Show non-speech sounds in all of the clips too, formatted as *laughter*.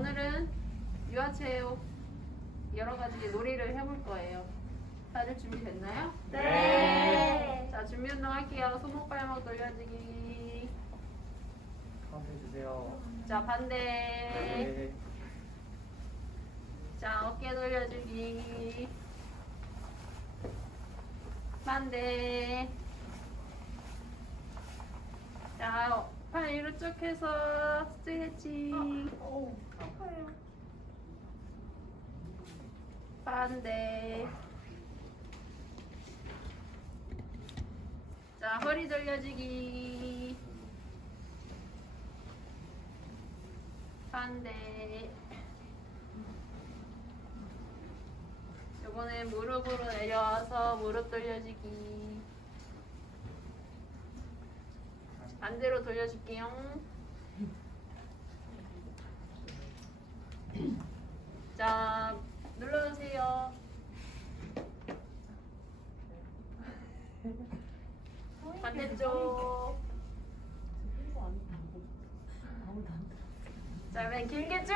오늘은 유아체육 여러 가지 놀이를 해볼 거예요. 다들 준비됐나요? 네. 자, 준비 운동 할게요. 손목 발목 돌려주기. 카운트 해주세요. 자, 반대. 네. 자, 어깨 돌려주기. 반대. 자, 팔 위로 쭉 해서 스트레칭. 오, 아파요. 반대. 자, 허리 돌려주기. 반대. 이번에 무릎으로 내려와서 무릎 돌려주기. 반대로 돌려줄게요. 자, 눌러주세요. 반대쪽. 자, 맨 길게 쭉.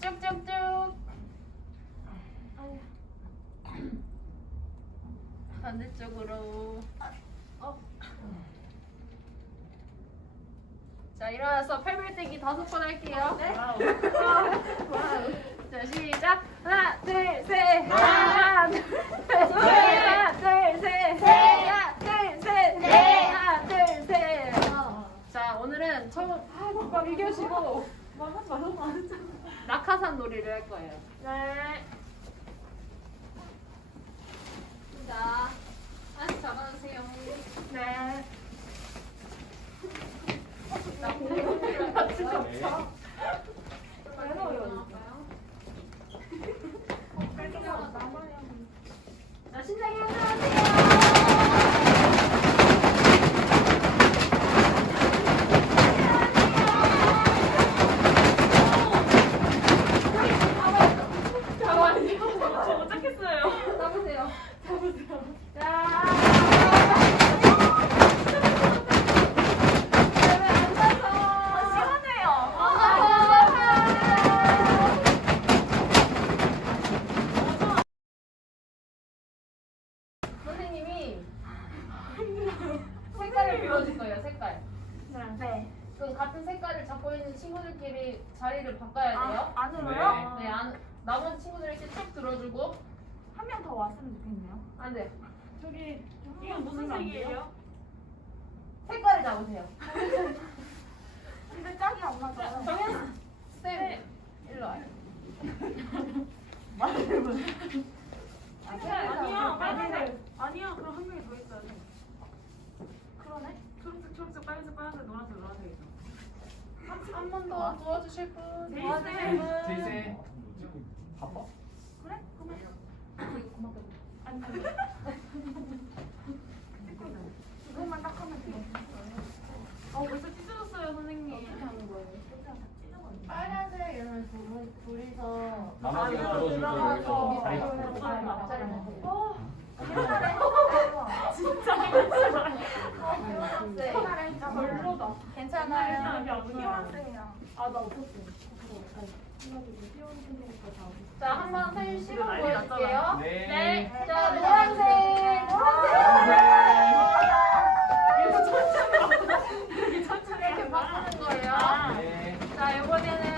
쭉쭉쭉. 반대쪽으로. 자, 일어나서 팔벌떼기 다섯 번 할게요. 네? *laughs* 자, 시작. 하나, 둘, 셋. 하나, 둘, 셋. 하나, 둘, 셋. 하나, 둘, 셋. 하나, 둘, 셋. 자, 오늘은 처음 아, 이겨시고 낙하산 놀이를 할 거예요. 네. 자, 하나씩 잡아주세요. 네. 공룡이랑 같이 네. 잡자. 자, 신장이 일어나세요. 저 못잡겠어요. 잡으세요. 자. 시원해요. 선생님이 색깔을 보여줄 거예요. 색깔. 네. 그럼 같은 색깔을 잡고 있는 친구들끼리 자리를 바꿔야 돼요. 아, 안으로요? 네, 안, 나머지 친구들 이렇게 쭉 들어주고 한 왔으면 좋겠네요. 안 돼. 저기 이건 무슨 색이에요? 색깔을 잡으세요. *laughs* 근데 짝이 안 맞아요. 정현 쌤 일로 와요. 아니요, 빨간색. 아니요, 그럼 한 명이 더 있어야 돼. 그러네? 초록색, 초록색, 빨간색, 빨간색, 노란색, 노란색 있어. 한번 더 도와주실 분. 제이쌤. 제이쌤. 바빠? 그래? 그러면 그것만 딱 하면 돼. 어, 벌써 찢어졌어요, 선생님. 어떻게 하는 거예요? 빨간색 이러면 둘, 둘이서 들어주고 여기서 들어가서 자리 잡고. 자리 앞자리 먹고. 어, 진짜 괜찮아. 네. 별로다. 괜찮아요. 희원쌤이랑. 아, 나 없었어. 자, 한번 선생님 시범 보여줄게요. 네. 자, 노란색. 노란색. 이렇게 바꾸는 거예요. 네. 자, 이번에는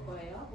거예요.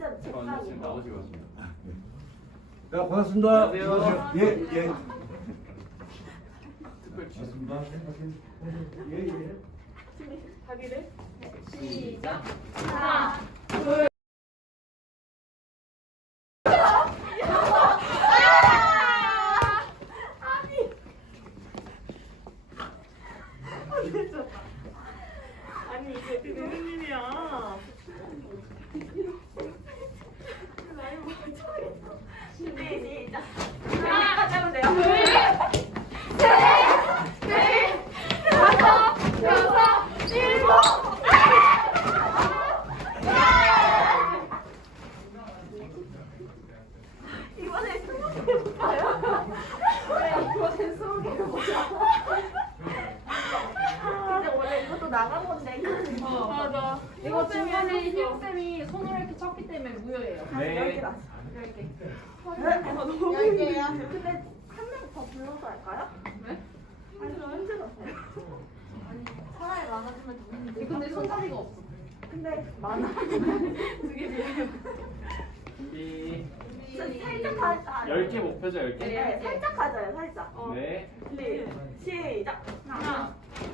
일단 제 파악이 네, 고맙습니다. 안녕하세요. 예, 예. 고맙습니다. 예, 예. 하기를 시작 하나 둘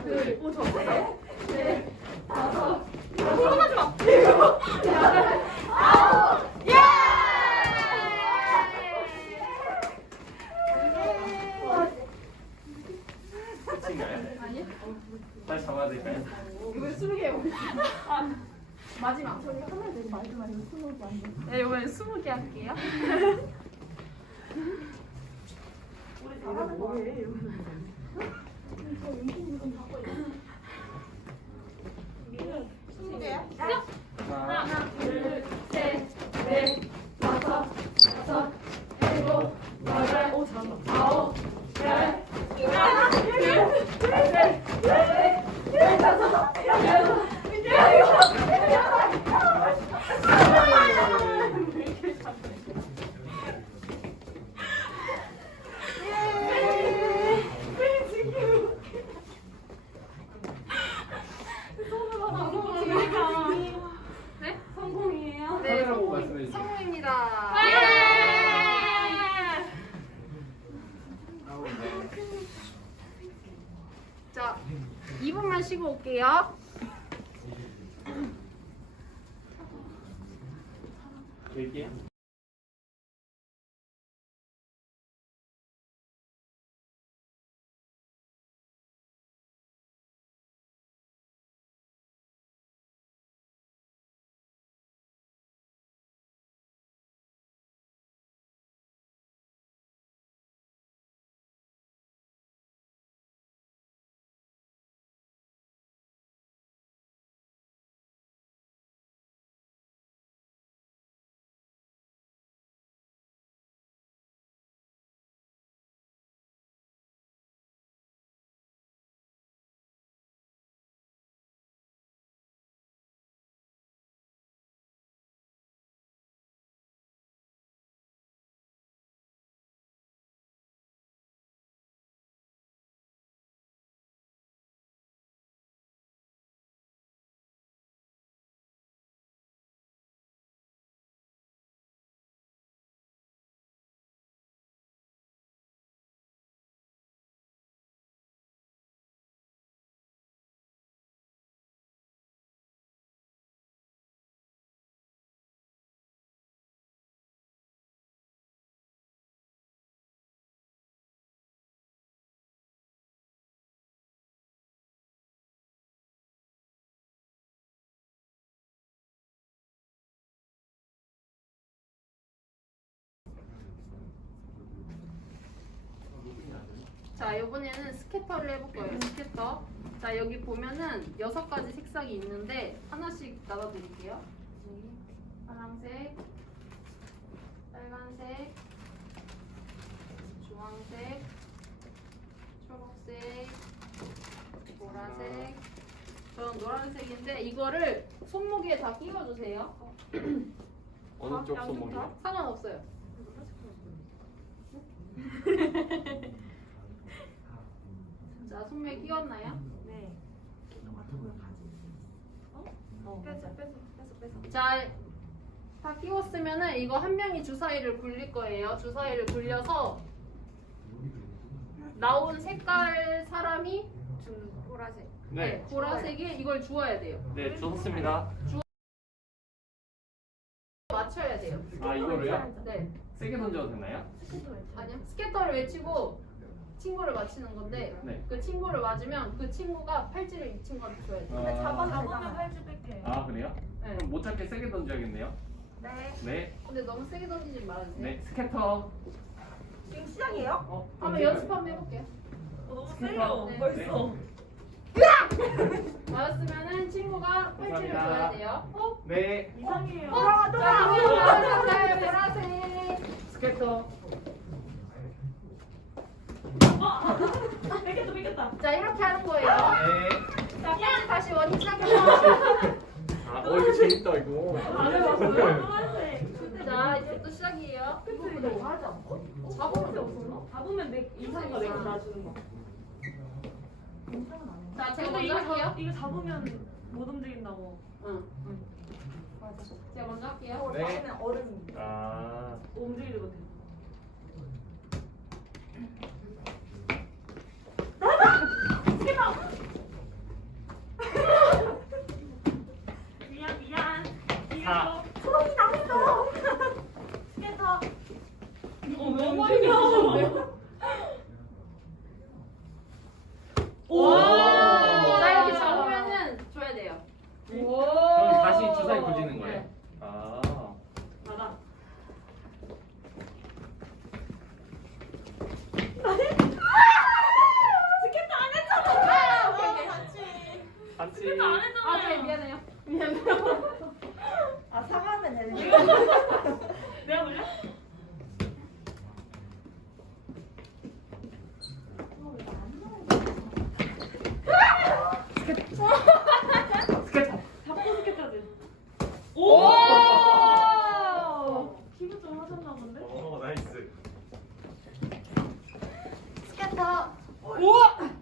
对，不同的。 자, 이번에는 스케터를 해볼 거예요. 스케터. 자, 여기 보면은 여섯 가지 색상이 있는데 하나씩 나눠드릴게요. 파란색, 빨간색, 주황색, 초록색, 보라색. 저는 노란색인데 이거를 손목에 다 끼워주세요. *clears throat* 어느 쪽 손목이요? 상관없어요. *laughs* 자, 손목에 끼웠나요? 네. 어, 뺐어. 자, 다 끼웠으면은 이거 한 명이 주사위를 굴릴 거예요. 주사위를 굴려서 나온 색깔 사람이 준 보라색. 네. 보라색에 이걸 주어야 돼요. 네, 좋습니다. 맞춰야 돼요. 아, 이거를요? 네. 세게 던져도 되나요? 아니요. 스케터를 외치고 친구를 맞히는 건데 네. 그 친구를 맞으면 그 친구가 팔찌를 이 친구한테 줘야 돼요. 근데 잡아서 잡으면 되잖아. 팔찌 뺄게. 아, 그래요? 네. 그럼 못 잡게 세게 던져야겠네요. 네. 네. 근데 너무 세게 던지지 말아주세요. 네, 스케터. 지금 시작이에요? 어, 한번 던질까요? 연습 한번 해볼게요. 어, 너무 세요. 네. 벌써. *laughs* 맞았으면은 친구가 팔찌를 감사합니다. 줘야 돼요. 어? 네. 이상해요. 어? 자, 그러면 보라색, 보라색. 스케터. 뺏겼다, 뺏겼다. 자, 이렇게 하는 거예요. 네. 자, 팔찌 다시 원위 시작해서. 아, 어, 이거 재밌다, 이거. 안 해봤어요? 노란색. 자, 이제 또 시작이에요. 근데 이거 하지 않고? 잡으면 돼, 없었나? 잡으면 내 이상한 거 내가 거. 괜찮은 안 해. 자, 제가 근데 먼저 이거, 할게요. 잡- 이거 잡으면 못 움직인다고. 응. 맞아. 제가 먼저 할게요. 어, 네. 어른이. 아, 움직이거든. 미안 미안. 사. 초록이 나왔어. 스케터. 어, 왜 너무 움직여? 오! 자, 이렇게 잡으면은 줘야 돼요. 오. 그럼 다시 주사위 굴리는 거예요? 네. 아. 나다. 스케터 안 했잖아. 같이. 스케터 안 했잖아요. 아, 네, 미안해요. 미안해요. 아, 사과하면 되는 내가 볼래? 스케터. 잡고 스케터지. 오! 피부 좀 하셨나 본데? 오, 나이스. 스케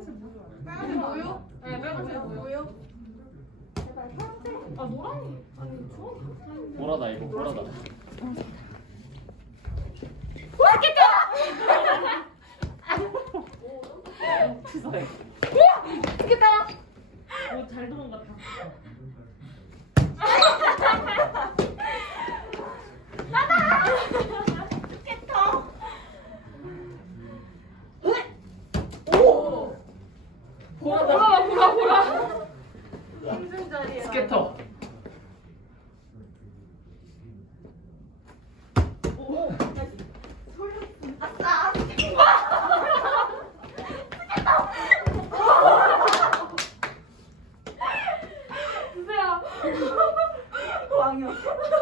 빨간색 뭐요? 빨간색 뭐요? 네, 빨간색 뭐요? 아, 노랑이. 아니, 주황 보라다 이거 보라다. 와, 깼다! 취소해. 우와! 죽겠다! 오, 잘 도망갔다. 나다! 보라다. 보라 보라 보라. 무슨 자리야? 스케터. 보세요 왕이었어.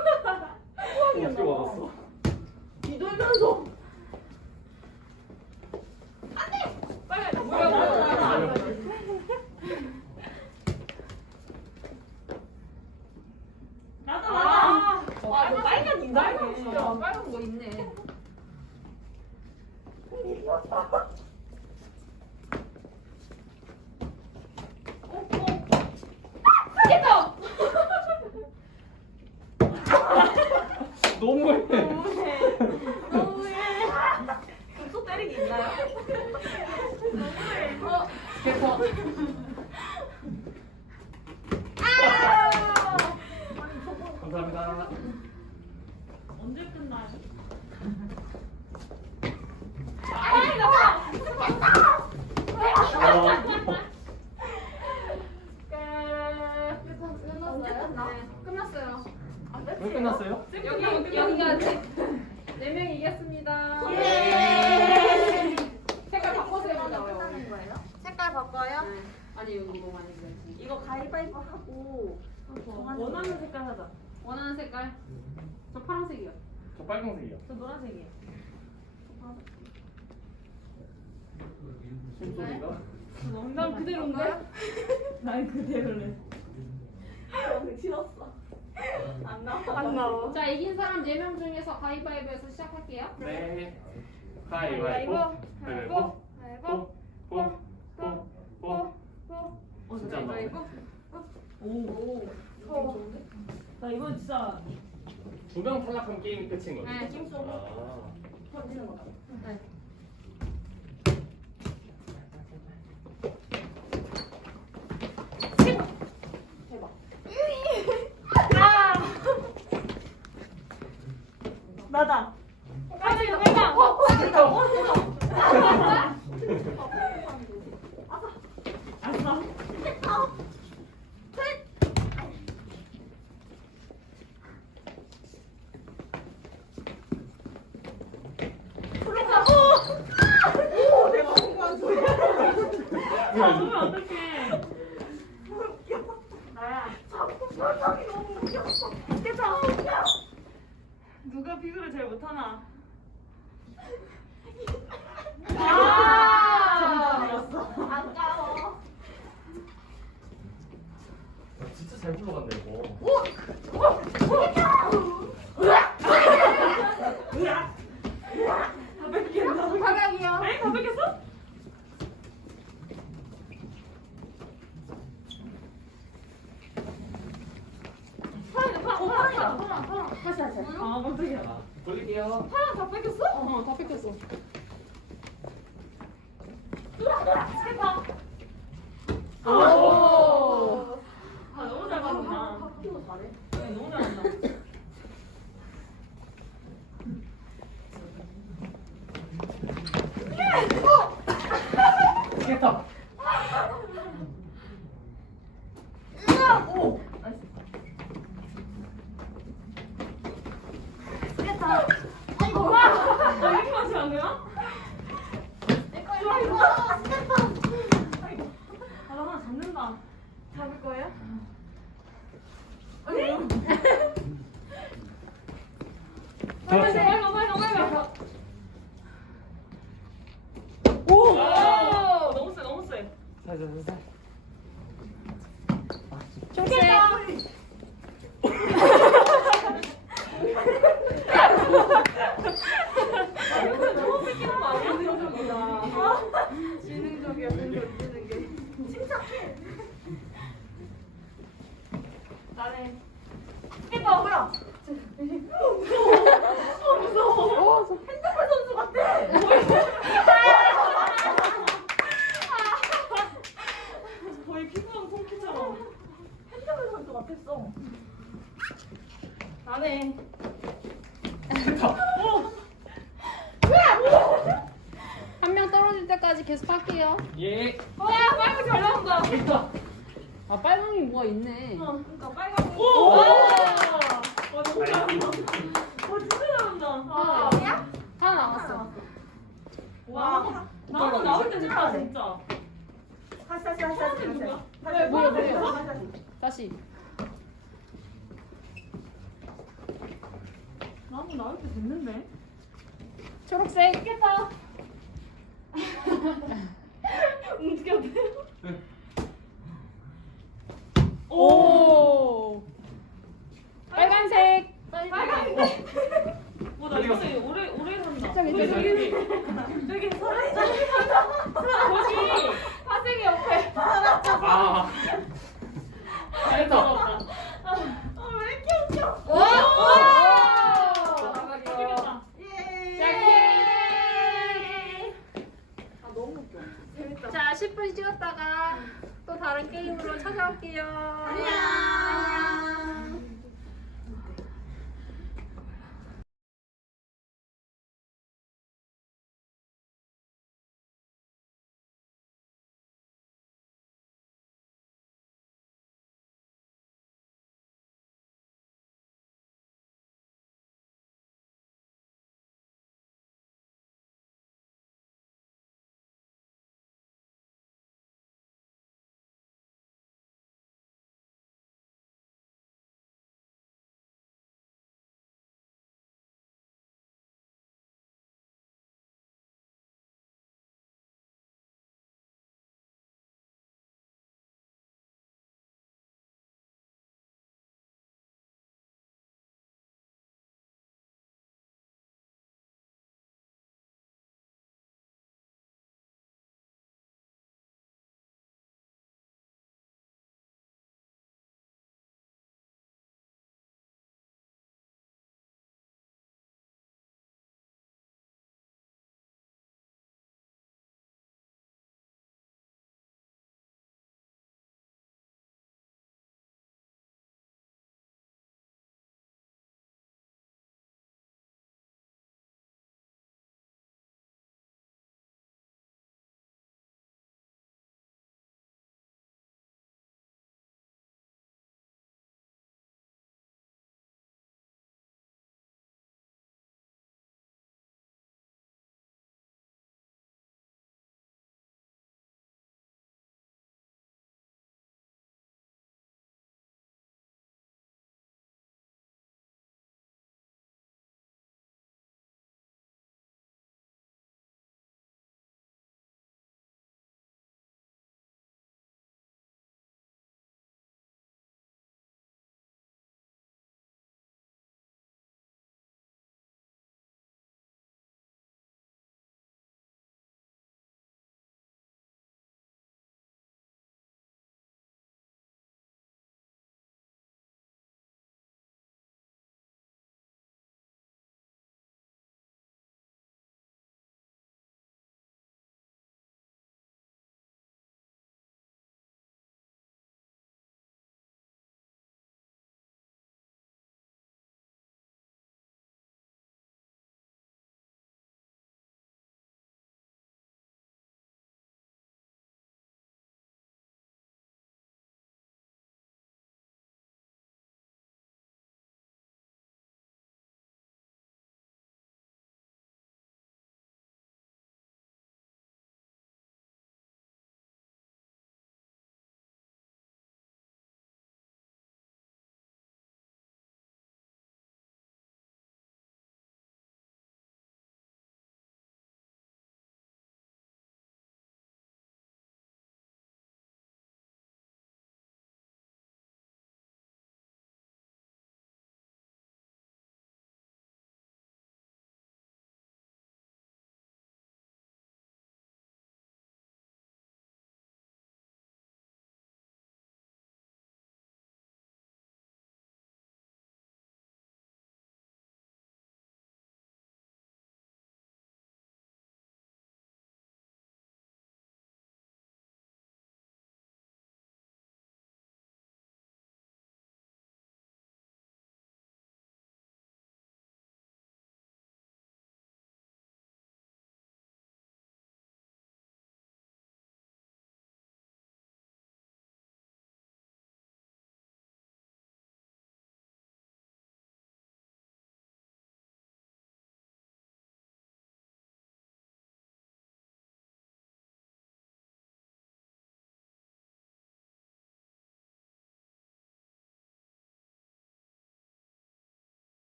가위바위보. 가위바위보. 뽀. 뽀. 뽀. 뽀. 어, 진짜 안 나오네. 오. 좋은데? 나 이번 진짜 두 명 탈락하면 게임 끝인 거죠? 네. 아. 던지는 거. 네. 대박. 나다. 빨리 빨리. 아싸. 오, 내가 홍보한 소리. 아, 너무 어떡해. 나야. 자꾸 표정이 너무 웃겼어. 진짜 웃겨. 누가 비교를 제일 못하나? 아. 아까워. 아, 진짜 잘 불러간다 이거. 다 뺏겼나? 사각이요. 에이, 다 뺏겼어? 파랑이다, 파랑. 어, 파랑이다, 파랑, 파랑. 다시, 다시. 아, 깜짝이야. 아, 돌릴게요. 파랑 다 뺏겼어? 어, 다 뺏겼어. 노라, 노라. 스케파. 오. 아, 너무 잘 봤구나. 바뀌고 잘해. 네, 너무 잘한다. 스케터. 오. 나이스. 스케파. 아이고. 아, 이렇게 마시면 안 되나? 내거 이거 이거. 스케파. 아이고. 아, 나 하나 잡는다. 잡을 거예요? 빨리 빨리 빨리 빨리. 오! 너무 세, 너무 세. 살살 살살. 너무 뺏기는 거 아니야? 지능적이야, 지능적 지는 게. 침착해. 나네. 스케파 뭐야? 어 무서워. 핸드볼 선수 같아. 거의 피부랑 통키처럼. 핸드볼 선수 같았어. 나네. 한명 떨어질 때까지 계속 할게요. 예. 와 빨간 잘 나온다. 아 빨강이 뭐가 있네. 그러니까 빨간 거. 오! 와, 너무 잘한다. 와, 진짜 잘한다. 아, 야? 하나 남았어. 와, 나도 나올 때 진짜 진짜. 다시 다시 다시 다시. 누가? 다시. 뭐야, 뭐야? 다시 다시. 다시. 나도 나올 때 됐는데. 초록색. 웃겠다. 웃겨도 *laughs* 오. 빨간색. 빨간색. 어, 나 이번에 오래 오래 산다. 저기, 저기. 저기 저기 살아있다. 거기. 화색이 옆에. 아. 잘했다. 아왜 이렇게 웃겨? 오. 재밌다. 자, 예. 아 너무 웃겨. 재밌다. 자, 10분 찍었다가 또 다른 게임으로 찾아올게요. 안녕.